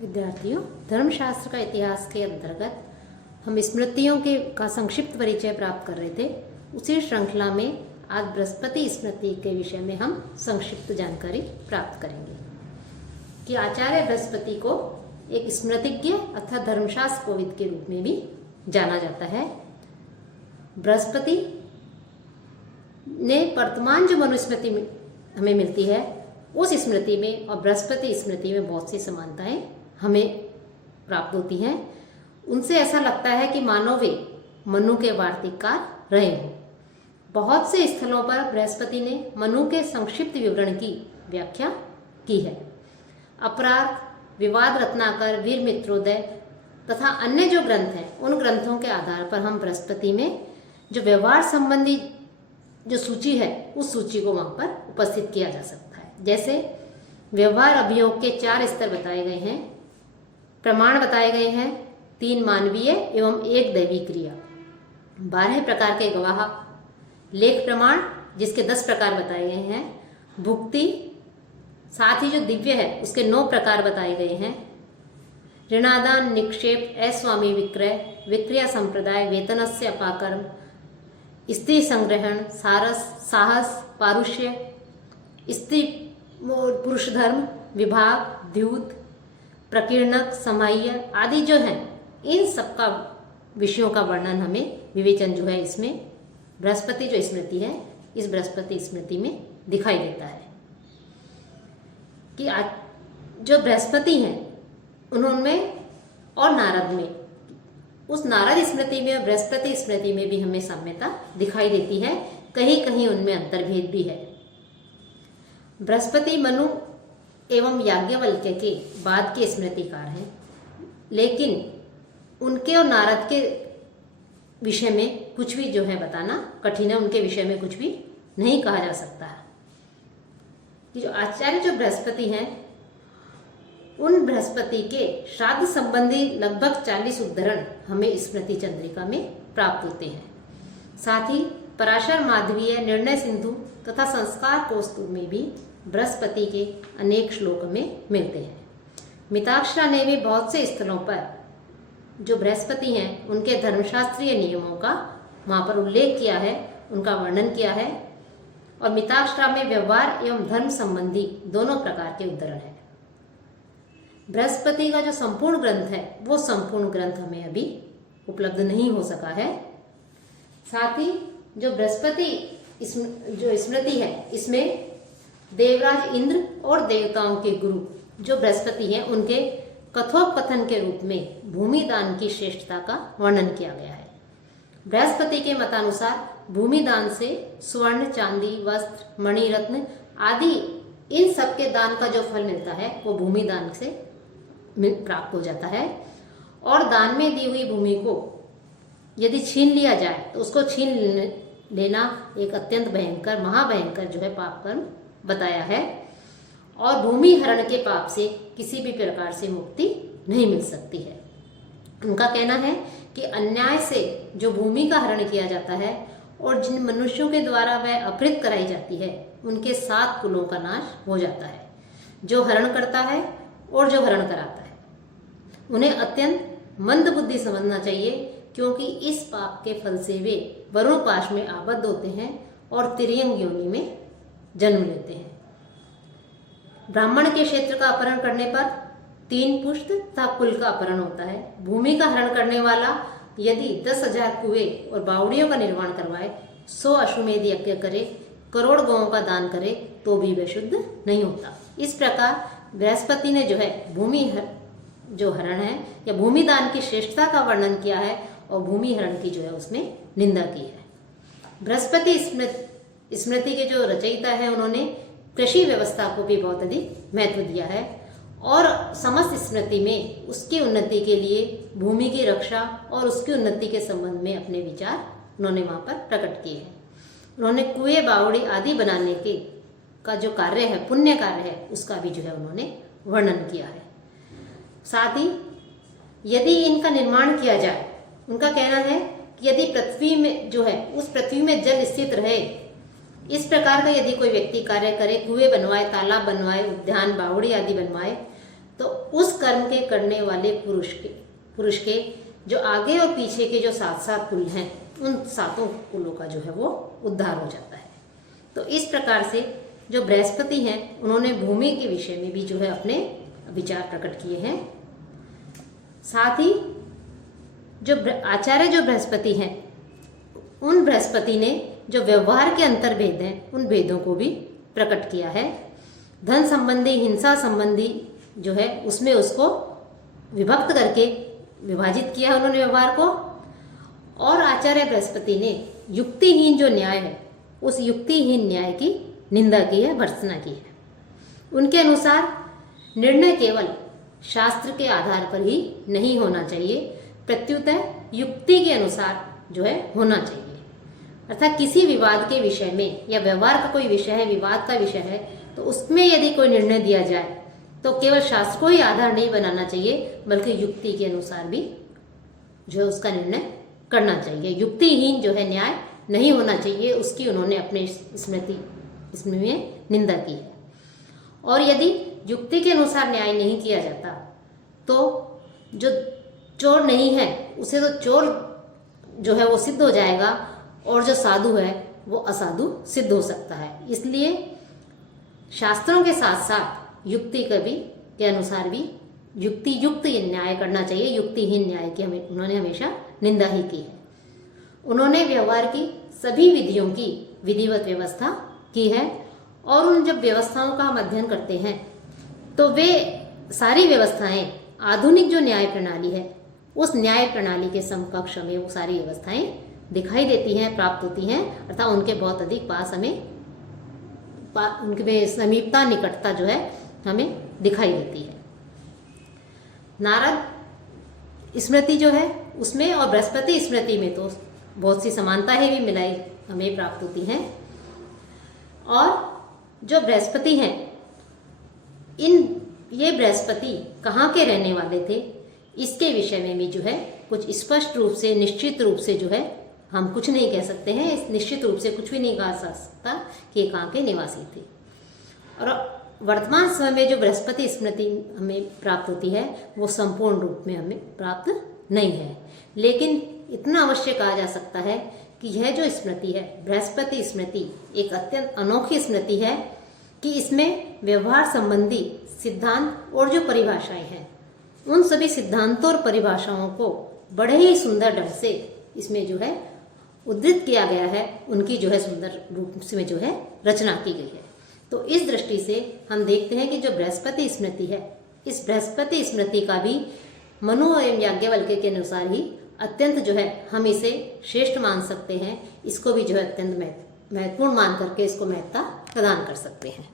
विद्यार्थियों, धर्मशास्त्र का इतिहास के अंतर्गत हम स्मृतियों का संक्षिप्त परिचय प्राप्त कर रहे थे। उसी श्रृंखला में आज बृहस्पति स्मृति के विषय में हम संक्षिप्त जानकारी प्राप्त करेंगे कि आचार्य बृहस्पति को एक स्मृतिज्ञ अर्थात धर्मशास्त्र कोविद के रूप में भी जाना जाता है। बृहस्पति ने वर्तमान जो मनुस्मृति हमें मिलती है उस स्मृति में और बृहस्पति स्मृति में बहुत सी समानताएं हमें प्राप्त होती हैं। उनसे ऐसा लगता है कि मानो वे मनु के वार्तिककार रहे हों। बहुत से स्थलों पर बृहस्पति ने मनु के संक्षिप्त विवरण की व्याख्या की है। अपराध, विवाद रत्नाकर, वीर मित्रोदय तथा अन्य जो ग्रंथ हैं उन ग्रंथों के आधार पर हम बृहस्पति में जो व्यवहार संबंधी जो सूची है उस सूची को वहां पर उपस्थित किया जा सकता है। जैसे व्यवहार अभियोग के 4 स्तर बताए गए हैं, प्रमाण बताए गए हैं, 3 मानवीय एवं 1 दैवी क्रिया, 12 प्रकार के गवाह, लेख प्रमाण जिसके 10 प्रकार बताए गए हैं, भुक्ति, साथ ही जो दिव्य है उसके 9 प्रकार बताए गए हैं, ऋणादान, निक्षेप, अस्वामी विक्रय, विक्रिया संप्रदाय, वेतनस्य अपाकर्म, स्त्री संग्रहण, सारस, साहस, पारुष्य, स्त्री पुरुष धर्म, विभाग, द्यूत, प्रकीर्णक, समाह्य आदि जो हैं इन सबका विषयों का वर्णन हमें विवेचन जो है इसमें बृहस्पति जो स्मृति है इस बृहस्पति स्मृति में दिखाई देता है कि जो बृहस्पति हैं उन्होंने और नारद में, उस नारद स्मृति में और बृहस्पति स्मृति में भी हमें साम्यता दिखाई देती है, कहीं कहीं उनमें अंतर्भेद भी है। बृहस्पति मनु एवं याज्ञवल्क्य के बाद के स्मृतिकार हैं, लेकिन उनके और नारद के विषय में कुछ भी जो है बताना कठिन है। उनके विषय में कुछ भी नहीं कहा जा सकता है कि जो आचार्य जो बृहस्पति हैं उन बृहस्पति के श्राद्ध संबंधी लगभग 40 उद्धरण हमें स्मृति चंद्रिका में प्राप्त होते हैं। साथ ही पराशर माधवीय, निर्णय सिंधु तथा संस्कार कौस्तुभ में भी बृहस्पति के अनेक श्लोक हमें मिलते हैं। मिताक्षरा ने भी बहुत से स्थलों पर जो बृहस्पति हैं उनके धर्मशास्त्रीय नियमों का वहाँ पर उल्लेख किया है, उनका वर्णन किया है। और मिताक्षरा में व्यवहार एवं धर्म संबंधी दोनों प्रकार के उद्धरण हैं। बृहस्पति का जो संपूर्ण ग्रंथ है वो संपूर्ण ग्रंथ हमें अभी उपलब्ध नहीं हो सका है। साथ ही जो बृहस्पति जो स्मृति है इसमें देवराज इंद्र और देवताओं के गुरु जो बृहस्पति हैं उनके कथोपकथन के रूप में भूमि दान की श्रेष्ठता का वर्णन किया गया है। बृहस्पति के मतानुसार भूमि दान से स्वर्ण, चांदी, वस्त्र, मणिरत्न आदि इन सब के दान का जो फल मिलता है वो भूमि दान से प्राप्त हो जाता है। और दान में दी हुई भूमि को यदि छीन लिया जाए तो उसको छीन लेना एक अत्यंत भयंकर, महाभयंकर जो है पाप कर्म बताया है। और भूमि हरण के पाप से किसी भी प्रकार से मुक्ति नहीं मिल सकती है। उनका कहना है कि अन्याय से जो भूमि का हरण किया जाता है और जिन मनुष्यों के द्वारा वह अपहृत कराई जाती है उनके 7 कुलों का नाश हो जाता है। जो हरण करता है और जो हरण कराता है उन्हें अत्यंत मंद बुद्धि समझना चाहिए, क्योंकि इस पाप के फल से वे वरुण पाश में आबद्ध होते हैं और तिर्यंग योनि में जन्म लेते हैं। ब्राह्मण के क्षेत्र का अपहरण करने पर 3 पुष्ट तथा कुल का अपहरण होता है। भूमि का हरण करने वाला यदि 10,000 कुएं और बावड़ियों का निर्माण करवाए, 100 अश्वमेध यज्ञ करे, करोड़ गौओं का दान करे तो भी वह शुद्ध नहीं होता। इस प्रकार बृहस्पति ने जो है भूमि जो हरण है या भूमि दान की श्रेष्ठता का वर्णन किया है और भूमि हरण की जो है उसमें निंदा की है। बृहस्पति स्मृति के जो रचयिता है उन्होंने कृषि व्यवस्था को भी बहुत अधिक महत्व दिया है और समस्त स्मृति में उसकी उन्नति के लिए भूमि की रक्षा और उसकी उन्नति के संबंध में अपने विचार उन्होंने वहाँ पर प्रकट किए हैं। उन्होंने कुएं, बावड़ी आदि बनाने के का जो कार्य है, पुण्य कार्य है, उसका भी जो है उन्होंने वर्णन किया है। साथ ही यदि इनका निर्माण किया जाए, उनका कहना है कि यदि पृथ्वी में जो है उस पृथ्वी में जल स्थित रहे, इस प्रकार का यदि कोई व्यक्ति कार्य करे, कुएं बनवाए, तालाब बनवाए, उद्यान, बावड़ी आदि बनवाए, तो उस कर्म के करने वाले पुरुष के जो आगे और पीछे के जो 7 कुल हैं, उन 7 कुलों का जो है वो उद्धार हो जाता है। तो इस प्रकार से जो बृहस्पति हैं उन्होंने भूमि के विषय में भी जो है अपने विचार प्रकट किए हैं। साथ ही जो आचार्य जो बृहस्पति हैं, उन बृहस्पति ने जो व्यवहार के अंतर्भेद हैं उन भेदों को भी प्रकट किया है। धन संबंधी, हिंसा संबंधी जो है उसमें उसको विभक्त करके विभाजित किया उन्होंने व्यवहार को। और आचार्य बृहस्पति ने युक्तिहीन जो न्याय है उस युक्तिहीन न्याय की निंदा की है, भर्त्सना की है। उनके अनुसार निर्णय केवल शास्त्र के आधार पर ही नहीं होना चाहिए, प्रत्युतः युक्ति के अनुसार जो है होना चाहिए। अर्थात किसी विवाद के विषय में या व्यवहार का कोई विषय है, विवाद का विषय है, तो उसमें यदि कोई निर्णय दिया जाए तो केवल शास्त्र को ही आधार नहीं बनाना चाहिए, बल्कि युक्ति के अनुसार भी जो है उसका निर्णय करना चाहिए। युक्तिहीन जो है न्याय नहीं होना चाहिए, उसकी उन्होंने अपने स्मृति इसमें निंदा की है। और यदि युक्ति के अनुसार न्याय नहीं किया जाता तो जो चोर नहीं है उसे तो चोर जो है वो सिद्ध हो जाएगा, और जो साधु है वो असाधु सिद्ध हो सकता है। इसलिए शास्त्रों के साथ साथ युक्ति के अनुसार भी युक्ति युक्त न्याय करना चाहिए। युक्तिहीन न्याय की उन्होंने हमेशा निंदा ही की है। उन्होंने व्यवहार की सभी विधियों की विधिवत व्यवस्था की है, और उन जब व्यवस्थाओं का हम अध्ययन करते हैं तो वे सारी व्यवस्थाएं आधुनिक जो न्याय प्रणाली है उस न्याय प्रणाली के समकक्ष हमें वो सारी व्यवस्थाएं दिखाई देती हैं, प्राप्त होती हैं। अर्थात उनके बहुत अधिक पास हमें उनके समीपता, निकटता जो है हमें दिखाई देती है। नारद स्मृति जो है उसमें और बृहस्पति स्मृति में तो बहुत सी समानताएं भी मिलाई हमें प्राप्त होती हैं। और जो बृहस्पति हैं, ये बृहस्पति कहाँ के रहने वाले थे इसके विषय में भी जो है कुछ स्पष्ट रूप से, निश्चित रूप से जो है हम कुछ नहीं कह सकते हैं। निश्चित रूप से कुछ भी नहीं कहा जा सकता कि ये कहाँ के निवासी थे। और वर्तमान समय में जो बृहस्पति स्मृति हमें प्राप्त होती है वो संपूर्ण रूप में हमें प्राप्त नहीं है, लेकिन इतना अवश्य कहा जा सकता है कि यह जो स्मृति है, बृहस्पति स्मृति, एक अत्यंत अनोखी स्मृति है कि इसमें व्यवहार संबंधी सिद्धांत और जो परिभाषाएं हैं उन सभी सिद्धांतों और परिभाषाओं को बड़े ही सुंदर ढंग से इसमें जो है उद्धृत किया गया है। उनकी जो है सुंदर रूप में जो है रचना की गई है। तो इस दृष्टि से हम देखते हैं कि जो बृहस्पति स्मृति है, इस बृहस्पति स्मृति का भी मनु एवं याज्ञवल्क्य के अनुसार ही अत्यंत जो है हम इसे श्रेष्ठ मान सकते हैं। इसको भी जो है अत्यंत महत्वपूर्ण मान करके इसको महत्ता प्रदान कर सकते हैं।